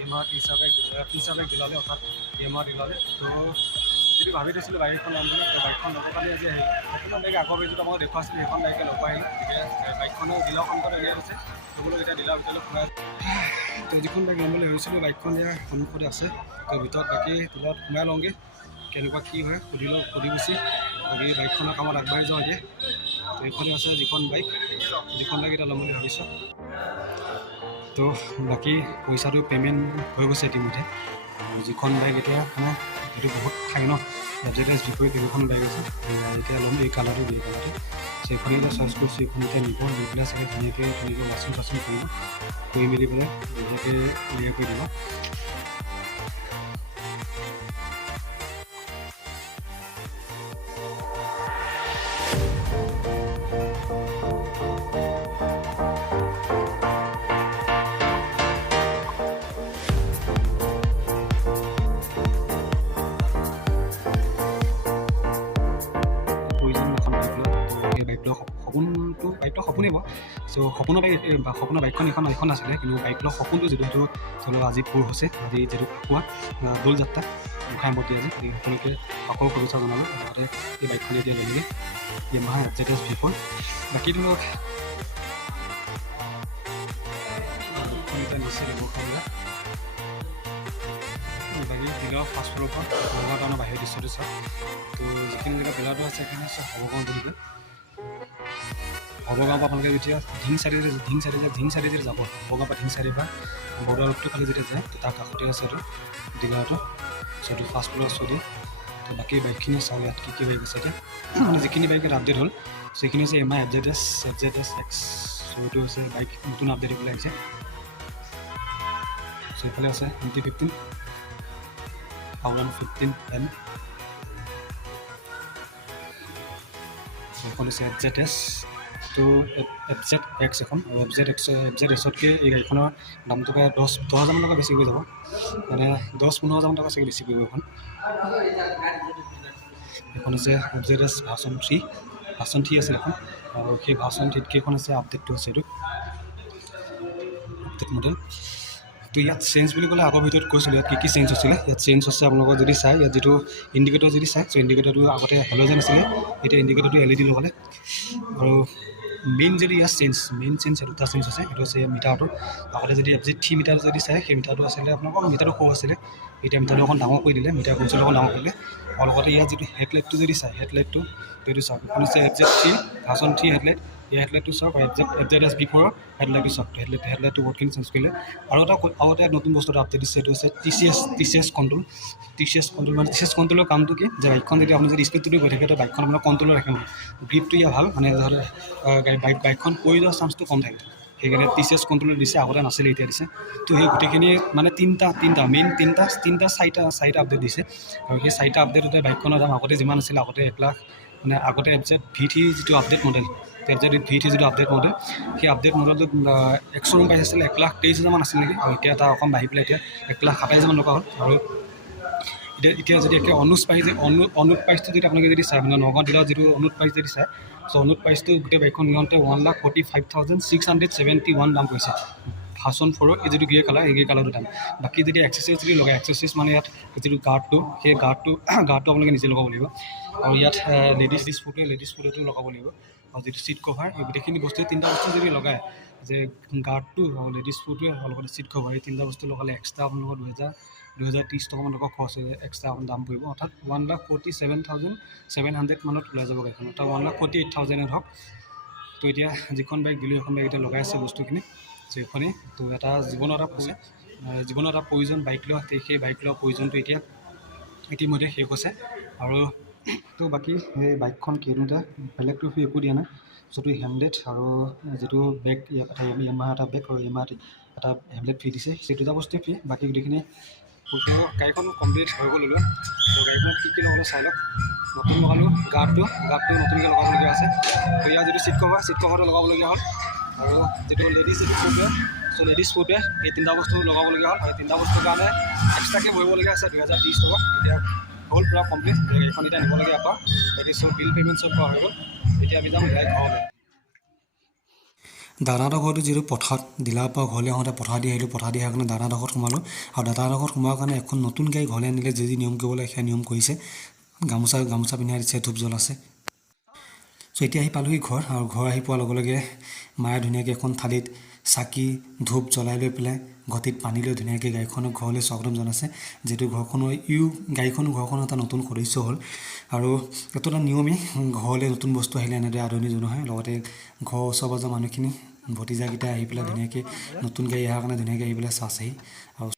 Yamaha হিচাপে দিলালে অৰ্থাৎ Yamaha দিলালে তো যদি ভাবি দিছিলোঁ বাইকখন ল'ম বুলি বাইকখন ল'বৰ কাৰণে আজি আহিলোঁ আপোনাৰ বাইক আগৰ বেজত আমাক দেখুৱাইছিলোঁ সেইখন বাইকে লগ পাই আহিলোঁ গতিকে বাইকখনৰ ডিলাৰ সন্মুখত উলিয়াই আছে ক'বলৈ এতিয়া ডিলাৰ ভিতৰলৈ সোমাই তো যিখন বাইক ল'ম বুলি ভাবিছিলোঁ বাইকখন ইয়াৰ সন্মুখতে আছে তো ভিতৰত বাকী ডিলাৰত সোমাই লওঁগৈ কেনেকুৱা কি হয় সুধি গুচি বাকী বাইকখনৰ কামত আগবাঢ়ি যাওঁ এতিয়া তো এইখনে আছে যিখন বাইক এতিয়া ল'ম বুলি ভাবিছোঁ তো বাকী পইচাটো পে'মেণ্ট হৈ গৈছে ইতিমধ্যে যিখন বাইক এতিয়া মানে এইটো বহুত থাকে ন এডভাৰটাইজ বিপৰীত কেইখন বাইক আছে এতিয়া ল'ম এই কালাৰটো সেইখনে এতিয়া চাৰ্জ কৰিছোঁ এইখন এতিয়া নিব নি পেলাই চাগে ধুনীয়াকৈ ৱাশ্বিং কৰিব কৰি মেলি পেলাই ধুনীয়াকৈ উলিয়াই কৰি দিব সপোনেই বাৰু চ' সপোনৰ বাইকখন এখন আছিলে কিন্তু বাইক লোৱা সপোনটো যিটো সেইটো চলো আজি পূৰ হৈছে আজি যিটো ফাকুৱা দৌল যাত্ৰা গোসাঁইমতী আজি এই সকলোকে আকৌ শুভেচ্ছা জনালোঁ লগতে এই বাইকখন এতিয়া ল'লোগৈ Yamaha ZS V4 বাকী ধৰক বাকী ডিলাৰ ফাৰ্ষ্ট ফ্ল'ৰৰ পৰা নগাঁও টাউনৰ বাহিৰৰ দৃশ্যটো চাওক তো যিখিনি জেগা ডিলাৰটো আছে সেইখিনি আছে হবগাঁও বুলি কয় হবগাঁৱৰ পৰা আপোনালোকে যেতিয়া ধিং চাইডে যদি যাব হবগাঁৱৰ পৰা ধিং চাইডে পৰা বৰ্ডাৰ ৰোডটো ফালে যেতিয়া যায় তো তাৰ কাষতে আছে এইটো ডিলাৰটো চ' এইটো ফাৰ্ষ্ট ফ্ল'ৰ আছোঁ দিয়ে তো বাকী বাইকখিনি চাওঁ ইয়াত কি বাইক আছে এতিয়া মানে যিখিনি বাইক আপডেট হ'ল সেইখিনি হৈছে Yamaha FZS X চ' এইটো হৈছে বাইক নতুন আপডেট হ'বলৈ আহিছে চ' এইফালে আছে MT-15 R115N এখন হৈছে FZS তো FZX এখন আৰু FZSতকৈ এই গাড়ীখনৰ দামটো প্ৰায় 10,000 টকা বেছি হৈ যাব মানে 10-15,000 টকা চাগে বেছি কৰিব এখন হৈছে FZS ভাৰ্চন 3 আছে এখন আৰু সেই ভাৰ্চন 3 কেইখন আছে আপডেটটো আছে এইটো আপডেট মডেল তো ইয়াত চেঞ্জ বুলি ক'লে আগৰ ভিতৰত কৈছিলোঁ ইয়াত কি চেঞ্জ হৈছিলে ইয়াত চেঞ্জ হৈছে আপোনালোকৰ যদি চাই ইয়াত যিটো ইণ্ডিকেটৰ যদি চাই চ' ইণ্ডিকেটৰটো আগতে হেল'জেন আছিলে এতিয়া ইণ্ডিকেটৰটো LED লগালে আৰু মেইন যদি ইয়াত মেইন চেঞ্জ দুটা চেঞ্জ আছে সেইটো হৈছে মিটাৰটো আগতে যদি FZ3 মিটাৰ যদি চাই সেই মিটাৰটো আছিলে আপোনালোকৰ মিটাৰটো সৰু আছিলে এতিয়া মিটাৰটো অকণ ডাঙৰ কৰি দিলে মিটাৰ কনচোল অকণ ডাঙৰ কৰিলে আৰু লগতে ইয়াত যিটো হেডলাইটটো যদি চাই হেডলাইটটো এইটো চাওক এখন হৈছে FZ3 ভাৰ্চন 3 হেডলাইট এই হেডলাইটটো চাওক FZS V4 হেডলাইটটো চাওক হেডলাইটটো বহুতখিনি চেঞ্জ কৰিলে আৰু এটা নতুন বস্তু এটা আপডেট দিছে সেইটো হৈছে TCS কণ্ট্ৰল মানে TCS কণ্ট্ৰলৰ কামটো কি যে বাইকখন যদি আপুনি যদি স্পীডটো গৈ থাকে তো বাইকখন আপোনাৰ কণ্ট্ৰলত ৰাখে মানে গ্ৰিপটো ইয়াৰ ভাল মানে ধৰক বাইকখন পৰি যোৱাৰ চান্সটো কম থাকে সেইকাৰণে TCS কণ্ট্ৰল দিছে আগতে নাছিলে এতিয়া দিছে তো সেই গোটেইখিনি মানে চাৰিটা আপডেট দিছে আৰু সেই চাৰিটা আপডেটতে বাইকখনৰ দাম আগতে যিমান আছিলে আগতে 1 লাখ মানে আগতে FZ-V3 যিটো আপডেট মডেল FZ-V3 যিটো আপডেট মডেল সেই আপডেট মডেলটোত এক্সৰুম প্ৰাইচ আছিলে 1,23,000 মান আছিল নেকি আৰু এতিয়া তাৰ অকণ বাঢ়ি পেলাই এতিয়া 1,27,000 টকা হ'ল আৰু এতিয়া যদি একে অনুজ প্ৰাইচটো যদি আপোনালোকে যদি চাই মানে নগাঁও ডিলাৰত যিটো অনুজ প্ৰাইচ যদি চাই চ' অনুজ প্ৰাইচটো গোটেই বাইকখন নিয়ন্তে 1,45,671 দাম পৰিছে ভাৰ্চন 4 এই যিটো গ্ৰে কালাৰ এই গ্ৰে কালাৰটো দাম বাকী যদি এক্সেচৰিজ যদি লগাই এক্সেচৰিজ মানে ইয়াত যিটো গাৰ্ডটো সেই গাৰ্ডটো আপোনালোকে নিজে লগাব লাগিব আৰু ইয়াত লেডিজ ফুটটো লগাব লাগিব আৰু যিটো চিট কভাৰ এই গোটেইখিনি বস্তু তিনিটা বস্তু যদি লগায় যে গাৰ্ডটো আৰু লেডিজ ফুটটোৱে আৰু লগতে চিট কভাৰ এই তিনিটা বস্তু লগালে এক্সট্ৰা আপোনালোকৰ 2,030 টকামান টকা খৰচ হৈ এক্সট্ৰা দাম পৰিব অৰ্থাৎ 1,47,700 মানত ওলাই যাব গাড়ীখন অৰ্থাৎ 1,48,000 হওক তো এতিয়া যিখন বাইক দিলোঁ এখন বাইক এতিয়া লগাই আছে বস্তুখিনি সেইখনেই তো এটা জীৱনৰ এটা প্ৰয়োজন বাইক লোৱা সেই বাইক লোৱা প্ৰয়োজনটো এতিয়া ইতিমধ্যে শেষ হৈছে আৰু তো বাকী সেই বাইকখন কিনোতে বেলেগটো ফ্ৰী একো দিয়া নাই যিটো হেমলেট আৰু যিটো বেগ এটা Yamaha এটা বেগ আৰু Yamaha এটা হেমলেট ফ্ৰী দিছে সেই দুটা বস্তুৱে ফ্ৰী বাকী গোটেইখিনি গাড়ীখন কমপ্লিট হৈ গ'ল তো গাড়ীখনত কি লগালোঁ চাই লওক নতুন লগালোঁ গাৰ্ডটো নতুনকৈ লগাবলগীয়া আছে তো ইয়াৰ যিটো চিট কভাৰটো লগাবলগীয়া হ'ল আৰু যিটো লেডিজ ফুটৱেৰ এই তিনিটা বস্তু লগাবলগীয়া হ'ল আৰু তিনিটা বস্তুৰ কাৰণে এক্সট্ৰাকৈ ভৰিবলগীয়া আছে 2,030 টকা এতিয়া হ'ল পূৰা কমপ্লিট গাড়ীখন এতিয়া নিবলগীয়া আকৌ বাকী চব বিল পে'মেণ্ট চব কৰা হৈ গ'ল এতিয়া আমি যাম গাড়ী ঘৰলৈ দাদাহঁতৰ ঘৰটো যিহেতু পথাৰত ডিলাৰৰ পৰা ঘৰলৈ আহোঁতে পথাৰ দি আহিলোঁ, পথাৰ দি অহাৰ কাৰণে দাদাহঁতৰ ঘৰত সোমালোঁ আৰু দাদাহঁতৰ ঘৰত সোমোৱাৰ কাৰণে এখন নতুন গাড়ী ঘৰলৈ আনিলে যি নিয়ম কৰিব লাগে সেই নিয়ম কৰিছে, গামোচা পিন্ধাই দিছে, ধূপ জ্বলাইছে। চ' এতিয়া আহি পালোঁহি ঘৰ, আৰু ঘৰ আহি পোৱাৰ লগে লগে মায়ে ধুনীয়াকৈ এখন থালিত চাকি ধূপ জ্বলাই লৈ পেলাই ঘটিত পানী লৈ ধুনীয়াকৈ গাড়ীখনক ঘৰলৈ স্বাগতম জনাইছে, যিহেতু ঘৰখনৰ এটা নতুন সদস্য হ'ল। আৰু এইটো এটা নিয়মেই, ঘৰলৈ নতুন বস্তু আহিলে এনেদৰে আদৰণি জনোৱা হয়। লগতে ঘৰৰ ওচৰ পাঁজৰ মানুহখিনি ভতিজাকেইটা আহি পেলাই ধুনীয়াকৈ নতুন গাড়ী অহাৰ কাৰণে ধুনীয়াকৈ আহি পেলাই চাইছেহি আৰু